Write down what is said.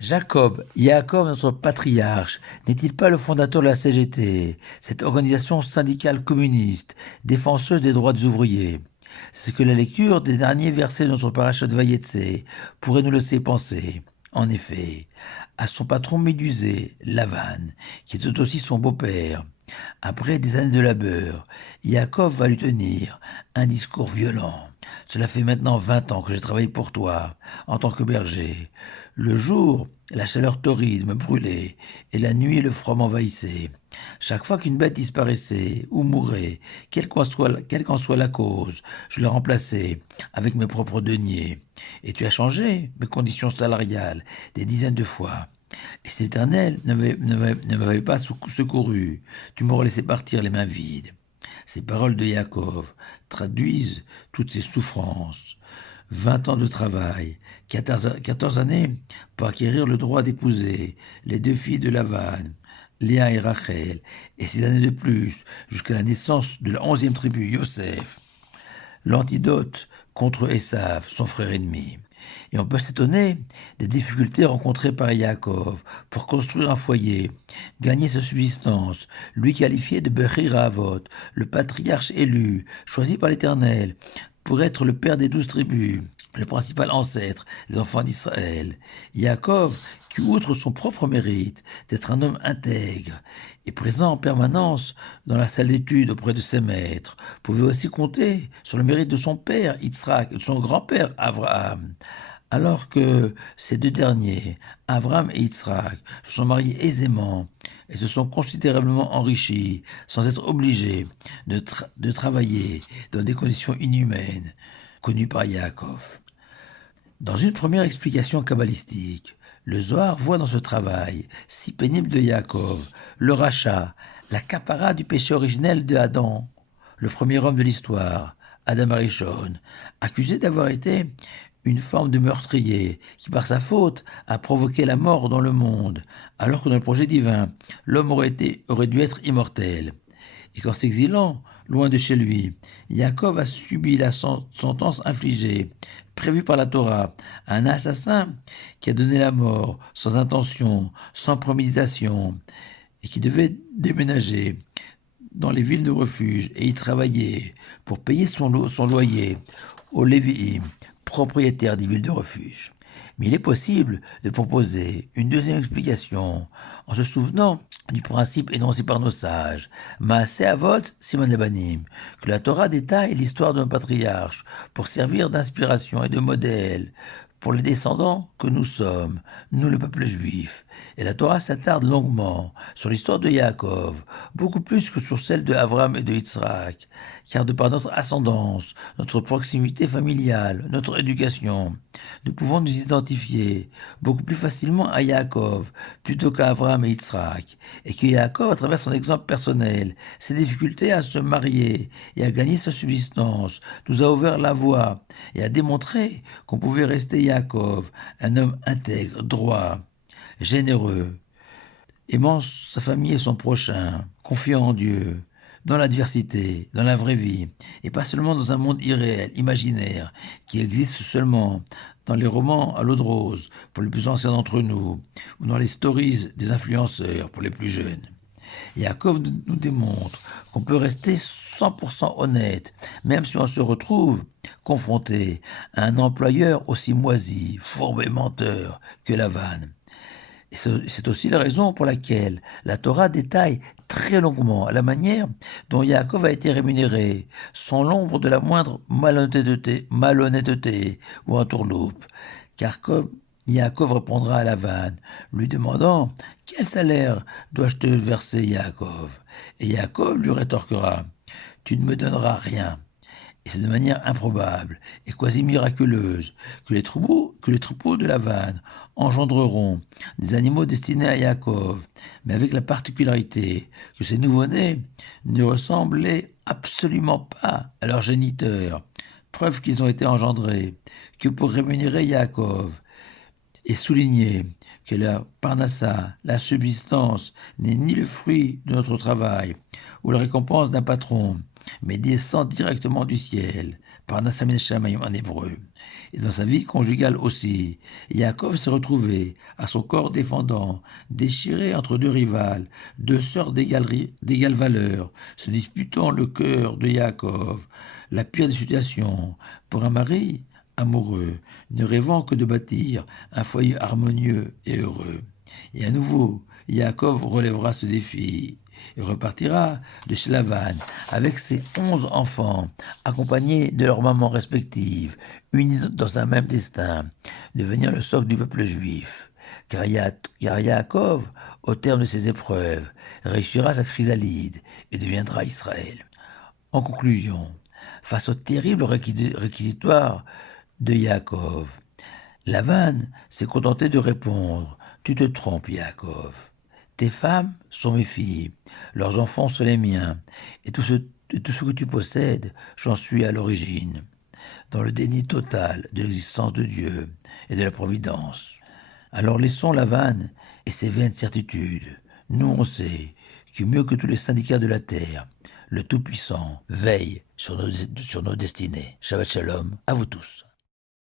Jacob, Yaakov, notre patriarche, n'est-il pas le fondateur de la CGT, cette organisation syndicale communiste, défenseuse des droits des ouvriers? C'est ce que la lecture des derniers versets de notre parashat Vayetse pourrait nous laisser penser. En effet, à son patron médusé, Lavan, qui était aussi son beau-père, après des années de labeur, Yaakov va lui tenir un discours violent. Cela fait maintenant 20 ans que j'ai travaillé pour toi, en tant que berger. Le jour, la chaleur torride me brûlait, et la nuit, le froid m'envahissait. Chaque fois qu'une bête disparaissait ou mourait, quelle qu'en soit la cause, je la remplaçais avec mes propres deniers. Et tu as changé mes conditions salariales des dizaines de fois. Et si l'Éternel ne m'avait pas secouru, tu m'aurais laissé partir les mains vides. Ces paroles de Yaakov traduisent toutes ces souffrances. 20 ans de travail, 14 années pour acquérir le droit d'épouser les deux filles de Lavan, Léa et Rachel, et 6 années de plus jusqu'à la naissance de la 11e tribu, Yosef, l'antidote contre Esav, son frère ennemi. Et on peut s'étonner des difficultés rencontrées par Yaakov pour construire un foyer, gagner sa subsistance, lui qualifié de Bechir Avot, le patriarche élu, choisi par l'Éternel, pour être le père des 12 tribus, le principal ancêtre des enfants d'Israël. Yaakov, qui outre son propre mérite d'être un homme intègre et présent en permanence dans la salle d'études auprès de ses maîtres, pouvait aussi compter sur le mérite de son père Yitzhak et de son grand-père Abraham. Alors que ces deux derniers, Abraham et Yitzhak, se sont mariés aisément et se sont considérablement enrichis sans être obligés de travailler dans des conditions inhumaines connues par Yaakov. Dans une première explication kabbalistique, le Zohar voit dans ce travail si pénible de Yaakov le rachat, la capara du péché originel de Adam, le premier homme de l'histoire, Adam Arishon, accusé d'avoir été une forme de meurtrier qui, par sa faute, a provoqué la mort dans le monde, alors que dans le projet divin, l'homme aurait dû être immortel. Et qu'en s'exilant, loin de chez lui, Yaakov a subi la sentence infligée, prévue par la Torah, à un assassin qui a donné la mort sans intention, sans préméditation, et qui devait déménager dans les villes de refuge et y travailler pour payer son loyer aux Lévi'im, propriétaires des villes de refuge. Mais il est possible de proposer une deuxième explication en se souvenant du principe énoncé par nos sages, Maaseh Avot Siman Lebanim, que la Torah détaille l'histoire de nos patriarches pour servir d'inspiration et de modèle pour les descendants que nous sommes, nous le peuple juif. Et la Torah s'attarde longuement sur l'histoire de Yaakov, beaucoup plus que sur celle de Abraham et de Yitzhak, car de par notre ascendance, notre proximité familiale, notre éducation, nous pouvons nous identifier beaucoup plus facilement à Yaakov plutôt qu'à Abraham et Yitzhak, et que Yaakov, à travers son exemple personnel, ses difficultés à se marier et à gagner sa subsistance, nous a ouvert la voie et a démontré qu'on pouvait rester Yaakov, un homme intègre, droit, généreux, aimant sa famille et son prochain, confiant en Dieu, dans l'adversité, dans la vraie vie, et pas seulement dans un monde irréel, imaginaire, qui existe seulement dans les romans à l'eau de rose pour les plus anciens d'entre nous, ou dans les stories des influenceurs pour les plus jeunes. Yaakov nous démontre qu'on peut rester 100% honnête, même si on se retrouve confronté à un employeur aussi moisi, fourbe et menteur que Lavan. Et c'est aussi la raison pour laquelle la Torah détaille très longuement la manière dont Yaakov a été rémunéré, sans l'ombre de la moindre malhonnêteté ou entourloupe. Car comme Yaakov répondra à Lavan, lui demandant quel salaire dois-je te verser, Yaakov? Et Yaakov lui rétorquera, tu ne me donneras rien. Et c'est de manière improbable et quasi miraculeuse que les troupeaux de Lavan engendreront des animaux destinés à Yaakov, mais avec la particularité que ces nouveau-nés ne ressemblaient absolument pas à leurs géniteurs, preuve qu'ils ont été engendrés que pour rémunérer Yaakov, et souligner que la parnassa, la subsistance, n'est ni le fruit de notre travail ou la récompense d'un patron, mais descend directement du ciel, Parnas Amen Shamayim en hébreu. Et dans sa vie conjugale aussi, Yaakov s'est retrouvé à son corps défendant, déchiré entre deux rivales, deux sœurs d'égale valeur, se disputant le cœur de Yaakov, la pire des situations, pour un mari amoureux, ne rêvant que de bâtir un foyer harmonieux et heureux. Et à nouveau, Yaakov relèvera ce défi et repartira de chez Lavan avec ses 11 enfants, accompagnés de leurs mamans respectives, unis dans un même destin, devenir le socle du peuple juif. Car Yaakov, au terme de ses épreuves, réussira sa chrysalide et deviendra Israël. En conclusion, face au terrible réquisitoire de Yaakov, Lavan s'est contenté de répondre « Tu te trompes, Yaakov. Tes femmes sont mes filles, leurs enfants sont les miens, et tout ce que tu possèdes, j'en suis à l'origine, dans le déni total de l'existence de Dieu et de la providence. Alors laissons Lavan et ses vaines certitudes. Nous, on sait que mieux que tous les syndicats de la terre, le Tout-Puissant veille sur nos destinées. Shabbat Shalom à vous tous.